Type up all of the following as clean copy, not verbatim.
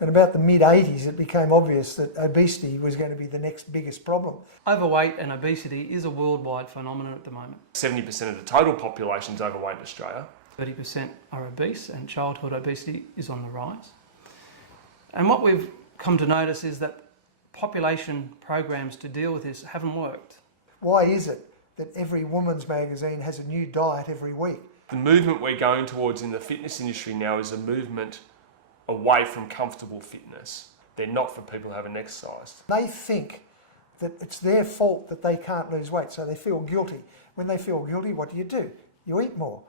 And about the mid-80s, it became obvious that obesity was going to be the next biggest problem. Overweight and obesity is a worldwide phenomenon at the moment. 70% of the total population is overweight in Australia. 30% are obese, and childhood obesity is on the rise. And what we've come to notice is that population programs to deal with this haven't worked. Why is it that every woman's magazine has a new diet every week? The movement we're going towards in the fitness industry now is a movement away from comfortable fitness. They're not for people who haven't exercised. They think that it's their fault that they can't lose weight, so they feel guilty. When they feel guilty, what do? You eat more.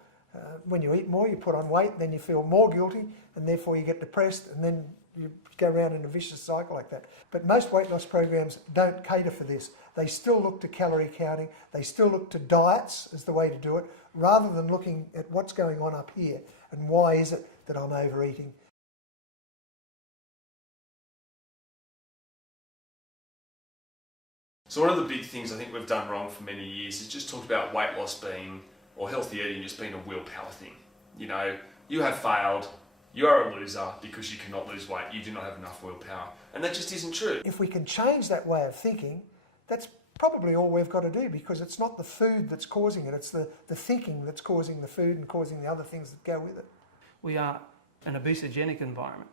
When you eat more, you put on weight, then you feel more guilty, and therefore you get depressed, and then you go around in a vicious cycle like that. But most weight loss programs don't cater for this. They still look to calorie counting, they still look to diets as the way to do it, rather than looking at what's going on up here and why is it that I'm overeating. So one of the big things I think we've done wrong for many years is just talked about weight loss being, or healthy eating just being a willpower thing. You know, you have failed, you are a loser because you cannot lose weight, you do not have enough willpower. And that just isn't true. If we can change that way of thinking, that's probably all we've got to do, because it's not the food that's causing it, it's the thinking that's causing the food and causing the other things that go with it. We are an obesogenic environment,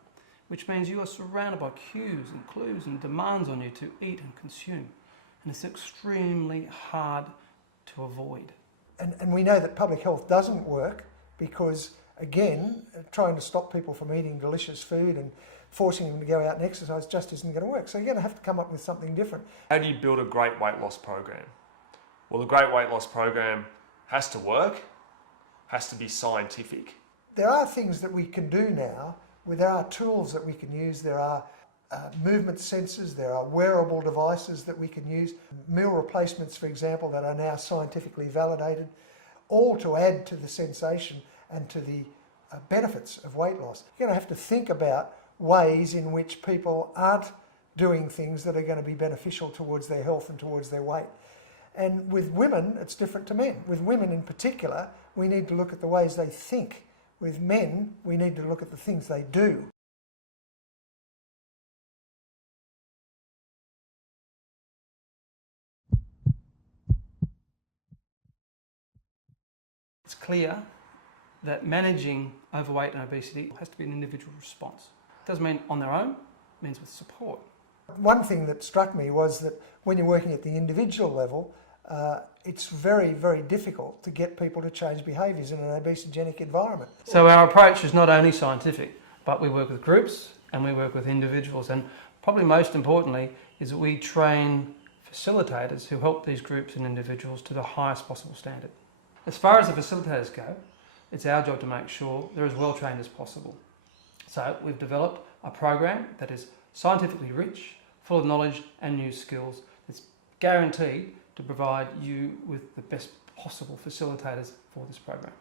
which means you are surrounded by cues and clues and demands on you to eat and consume. And it's extremely hard to avoid. And we know that public health doesn't work because, again, trying to stop people from eating delicious food and forcing them to go out and exercise just isn't going to work. So you're going to have to come up with something different. How do you build a great weight loss program? Well, a great weight loss program has to work, has to be scientific. There are things that we can do now, where there are tools that we can use, there are movement sensors, there are wearable devices that we can use, meal replacements, for example, that are now scientifically validated, all to add to the sensation and to the benefits of weight loss. You're going to have to think about ways in which people aren't doing things that are going to be beneficial towards their health and towards their weight. And with women, it's different to men. With women in particular, we need to look at the ways they think. With men, we need to look at the things they do. It's clear that managing overweight and obesity has to be an individual response. It doesn't mean on their own, it means with support. One thing that struck me was that when you're working at the individual level, it's very, very difficult to get people to change behaviours in an obesogenic environment. So our approach is not only scientific, but we work with groups and we work with individuals. And probably most importantly is that we train facilitators who help these groups and individuals to the highest possible standard. As far as the facilitators go, it's our job to make sure they're as well trained as possible. So we've developed a program that is scientifically rich, full of knowledge and new skills. It's guaranteed to provide you with the best possible facilitators for this program.